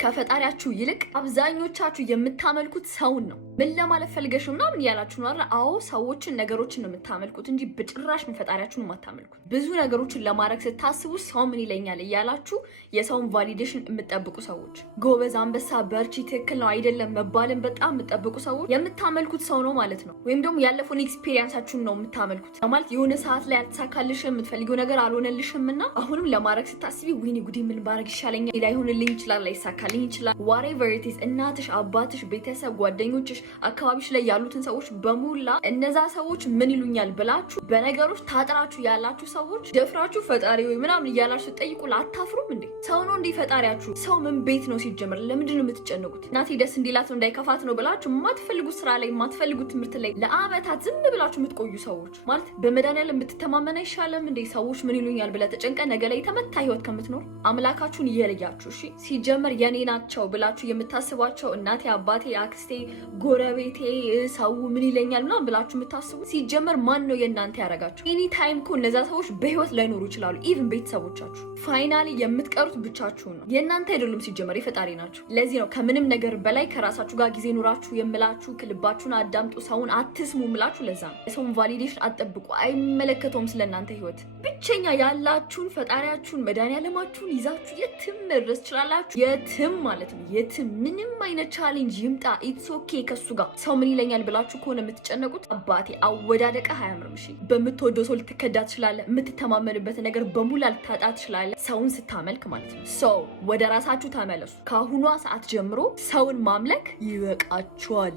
ከፈጣሪያችሁ ይልቅ አብዛኞቻችሁ የምታመልኩት ሰውን ነው። ምን ለማለት ፈልገሽ ነው ምናምን እያላችሁ ነው አይደል? አዎ ሰዎችን ነገሮችን ነው የምታመልኩት እንጂ በጭራሽ ፈጣሪያችሁን የማታመልኩት። ብዙ ነገሮችን ለማድረግ ስታስቡ ሰው ምን ይለኛል እያላችሁ የሰውን ቫሊዴሽን የምትጠብቁ ሰዎች፣ ጎበዝ፣ አንበሳ፣ በርቺ፣ ትክክል ነው አይደለም መባልን በጣም የምትጠብቁ ሰዎች የምታመልኩት ሰው ነው ማለት ነው። ወይም ደግሞ ያለፈውን ኤክስፒሪየንሳችሁን ነው የምታመልኩት ማለት የሆነ ሰዓት ላይ አልተሳካልሽም፣ የምትፈልጊው ነገር አልሆነልሽም እና አሁንም ለማድረግ ስታስቢ ወይኔ ጉዴ ምን ባረግ ይሻለኛል፣ ላይሆንልኝ ይችላል፣ ላይሳካልኝ ይችላል፣ whatever it is እናትሽ፣ አባትሽ፣ ቤተሰብ፣ ጓደኞችሽ፣ አካባቢሽ ላይ ያሉትን ሰዎች በሙላ እነዛ ሰዎች ምን ይሉኛል ብላችሁ በነገሮች ታጥራችሁ ያላችሁ ሰዎች ደፍራችሁ ፈጣሪ ወይ ምናምን እያላችሁ ጠይቁ። አታፍሩም እንዴ? ሰው ነው እንዴ ፈጣሪያችሁ? ሰው ምን ቤት ነው ሲጀምር? ለምንድን ነው የምትጨነቁት? እናቴ ደስ እንዲላት ነው እንዳይከፋት ነው ብላችሁ የማትፈልጉት ስራ ላይ የማትፈልጉት ትምህርት ላይ ለአመታት ዝም ብላችሁ የምትቆዩ ሰዎች ማለት በመድኃኒዓለም የምትተማመን አይሻልም እንዴ? ሰዎች ምን ይሉኛል ብለህ ተጨንቀ ነገ ላይ የተመታ ህይወት ከምትኖር አምላካችሁን እየለያችሁ እሺ። ሲጀምር የኔ ናቸው ብላችሁ የምታስቧቸው እናቴ፣ አባቴ፣ አክስቴ፣ ጎረቤቴ፣ ሰው ምን ይለኛል ምናምን ብላችሁ የምታስቡ ሲጀመር ማን ነው የእናንተ ያደርጋችሁ? ኤኒ ታይም እኮ እነዛ ሰዎች በህይወት ላይኖሩ ይችላሉ። ኢቭን ቤተሰቦቻችሁ ፋይናሊ የምትቀሩት ብቻችሁን ነው። የእናንተ አይደሉም ሲጀመር የፈጣሪ ናቸው። ለዚህ ነው ከምንም ነገር በላይ ከራሳችሁ ጋር ጊዜ ኑራችሁ የምላችሁ። ልባችሁን አዳምጡ፣ ሰውን አትስሙ ምላችሁ። ለዛ ነው የሰውን ቫሊዴሽን አትጠብቁ። አይመለከተውም ስለእናንተ ህይወት። ብቸኛ ያላችሁን ፈጣሪያችሁን መድኃኒዓለማችሁን ይዛችሁ የትም መድረስ ትችላላችሁ። የትም ማለት ነው የትም። ምንም አይነት ቻሌንጅ ይምጣ ኢትስ ኦኬ። ከሱ ጋር ሰው ምን ይለኛል ብላችሁ ከሆነ የምትጨነቁት አባቴ አወዳደቀ አያምርም። እሺ በምትወደው ሰው ልትከዳ ትችላለህ። የምትተማመንበት ነገር በሙሉ ልታጣ ትችላለህ፣ ሰውን ስታመልክ ማለት ነው። ሰው ወደ ራሳችሁ ተመለሱ። ከአሁኗ ሰዓት ጀምሮ ሰውን ማምለክ ይበቃችኋል።